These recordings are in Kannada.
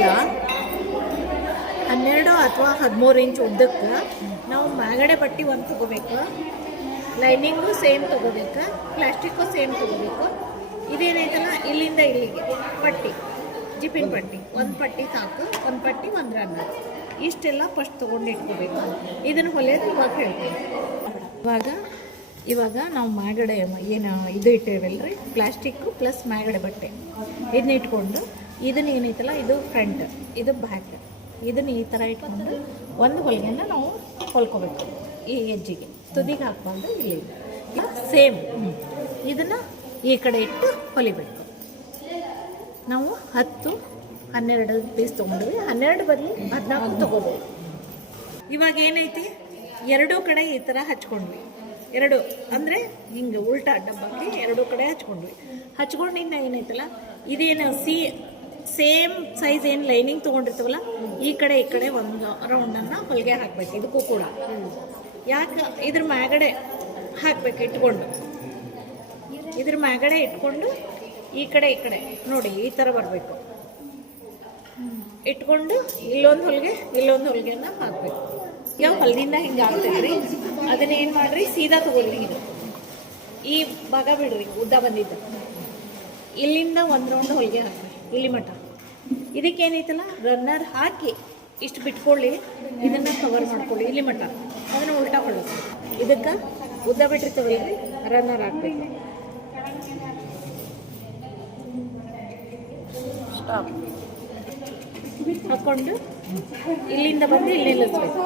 ಏನೈತಲ್ಲ 12 ಅಥವಾ 13 ಇಂಚ್ ಉದ್ದಕ್ಕೆ ನಾವು ಮ್ಯಾಗಡೆ ಬಟ್ಟೆ ಒಂದು ತೊಗೋಬೇಕು, ಲೈನಿಂಗು ಸೇಮ್ ತೊಗೋಬೇಕು, ಪ್ಲಾಸ್ಟಿಕ್ಕು ಸೇಮ್ ತೊಗೋಬೇಕು. ಇದೇನೈತಲ್ಲ ಇಲ್ಲಿಂದ ಇಲ್ಲಿಗೆ ಪಟ್ಟಿ, ಜಿಪಿನ ಪಟ್ಟಿ, ಒಂದು ಪಟ್ಟಿ ಸಾಕು, ಒಂದು ಪಟ್ಟಿ ಒಂದು ರನ್ನರ್, ಇಷ್ಟೆಲ್ಲ ಫಸ್ಟ್ ತೊಗೊಂಡು ಇಟ್ಕೋಬೇಕು. ಇದನ್ನು ಹೊಲಿಯೋದು ಇವಾಗ ಹೇಳ್ತೀನಿ. ಇವಾಗ ನಾವು ಮ್ಯಾಗಡೆ ಏನು ಇದು ಇಟ್ಟಿರಲ್ರಿ, ಪ್ಲಾಸ್ಟಿಕ್ಕು ಪ್ಲಸ್ ಮ್ಯಾಗಡೆ ಬಟ್ಟೆ, ಇದನ್ನ ಇಟ್ಕೊಂಡು ಇದನ್ನ ಏನೈತಲ್ಲ ಇದು ಫ್ರಂಟ್, ಇದು ಬ್ಯಾಕ್, ಇದನ್ನು ಈ ಥರ ಇಟ್ಕೊಂಡು ಒಂದು ಹೊಲಿಗೆನ ನಾವು ಹೊಲ್ಕೋಬೇಕು. ಈ ಎಜ್ಜಿಗೆ ತುದಿಗೆ ಹಾಕ್ಬಾರ್ದು, ಇಲ್ಲಿ ಸೇಮ್ ಇದನ್ನು ಈ ಕಡೆ ಇಟ್ಟು ಹೊಲಿಬೇಕು. ನಾವು 10-12 ಪೀಸ್ ತೊಗೊಂಡ್ವಿ, 12 ಬದಲು 14 ತೊಗೋಬೋದು. ಇವಾಗ ಏನೈತಿ ಎರಡೂ ಕಡೆ ಈ ಥರ ಹಚ್ಕೊಂಡ್ವಿ, ಎರಡು ಅಂದರೆ ಹಿಂಗೆ ಉಲ್ಟಾ ಡಬ್ಬಕ್ಕೆ ಎರಡೂ ಕಡೆ ಹಚ್ಕೊಂಡಿಂದ ಏನೈತಲ್ಲ ಇದೇನು ಸೇಮ್ ಸೈಜ್ ಏನು ಲೈನಿಂಗ್ ತೊಗೊಂಡಿರ್ತೀವಲ್ಲ ಈ ಕಡೆ ಒಂದು ರೌಂಡನ್ನು ಹೊಲಿಗೆ ಹಾಕಬೇಕು. ಇದಕ್ಕೂ ಕೂಡ ಯಾಕೆ ಇದ್ರ ಮ್ಯಾಗಡೆ ಹಾಕಬೇಕು, ಇದ್ರ ಮ್ಯಾಗಡೆ ಇಟ್ಕೊಂಡು ಈ ಕಡೆ ನೋಡಿ ಈ ಥರ ಬರಬೇಕು, ಇಟ್ಕೊಂಡು ಇಲ್ಲೊಂದು ಹೊಲಿಗೆನ ಹಾಕಬೇಕು. ಈಗ ಹೊಲದಿಂದ ಹಿಂಗೆ ಆಗ್ತೈತ್ರಿ, ಅದನ್ನ ಏನು ಮಾಡ್ರಿ, ಸೀದಾ ತಗೊಳ್ರಿ, ಇದು ಈ ಭಾಗ ಬಿಡ್ರಿ, ಉದ್ದ ಬಂದಿದ್ದ ಇಲ್ಲಿಂದ ಒಂದು ರೌಂಡ್ ಹೊಲಿಗೆ ಹಾಕಿ ಇಲ್ಲಿ ಮಟ. ಇದಕ್ಕೇನೈತಲ್ಲ ರನ್ನರ್ ಹಾಕಿ ಇಷ್ಟು ಬಿಟ್ಕೊಳ್ಳಿ, ಇದನ್ನು ಕವರ್ ಮಾಡ್ಕೊಳ್ಳಿ ಇಲ್ಲಿ ಮಟ, ಅದನ್ನು ಉಲ್ಟಾ ಹೊಳ್ಳೋದು. ಇದಕ್ಕೆ ಉದ್ದ ಬಿಟ್ಟಿರ್ತೀವಲ್ರಿ ರನ್ನರ್ ಹಾಕಬೇಕು. ಸ್ಟಾಪ್ ಹಾಕ್ಕೊಂಡು ಇಲ್ಲಿಂದ ಬಂದು ಇಲ್ಲಿ ನಿಲ್ಲಿಸ್ಬೇಕು.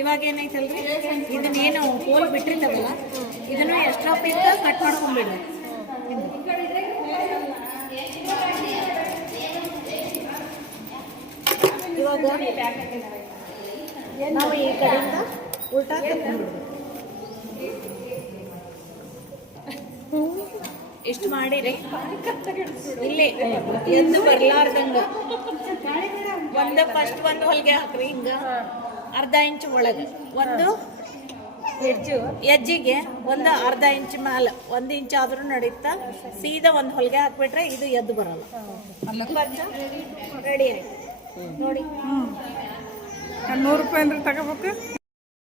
ಇವಾಗ ಏನೈತಲ್ರಿ ಇದನ್ನೇನು ಹೋಲ್ ಬಿಟ್ಟಿರ್ತಾವಲ್ಲ ಇದನ್ನು ಎಕ್ಸ್ಟ್ರಾ ಪೀಸ್ ಕಟ್ ಮಾಡ್ಕೊಂಡ್ಬಿಡ್ರಿ. ಇವಾಗ ನಾವು ಈ ಕಡೆಯಿಂದ ಉಲ್ಟಾ ತಗೊಂಡ್ಬಿಡ್ಬೇಕು. ಇಷ್ಟು ಮಾಡಿರಿ, ಇಲ್ಲಿ ಎಂದು ಬರ್ಲಾರ್ದಂಗ ಫಸ್ಟ್ ಒಂದು ಹೊಲಿಗೆ ಹಾಕ್ರಿ, ಹಿಂಗ ಅರ್ಧ ಇಂಚ್ ಒಳಗೆ ಒಂದು ಎಜ್ಜಿಗೆ ಒಂದು ಅರ್ಧ ಇಂಚ್ ಮೇಲೆ 1 ಇಂಚ್ ಆದ್ರೂ ನಡೀತಾ, ಸೀದಾ ಒಂದು ಹೊಲಿಗೆ ಹಾಕ್ಬಿಟ್ರೆ ಇದು ಎದ್ದು ಬರಲ್ಲ. ರೆಡಿ ಆಯ್ತು ನೋಡಿ. 100 ರೂಪಾಯಿ ಅಂದ್ರೆ ತಗೋಬೇಕು.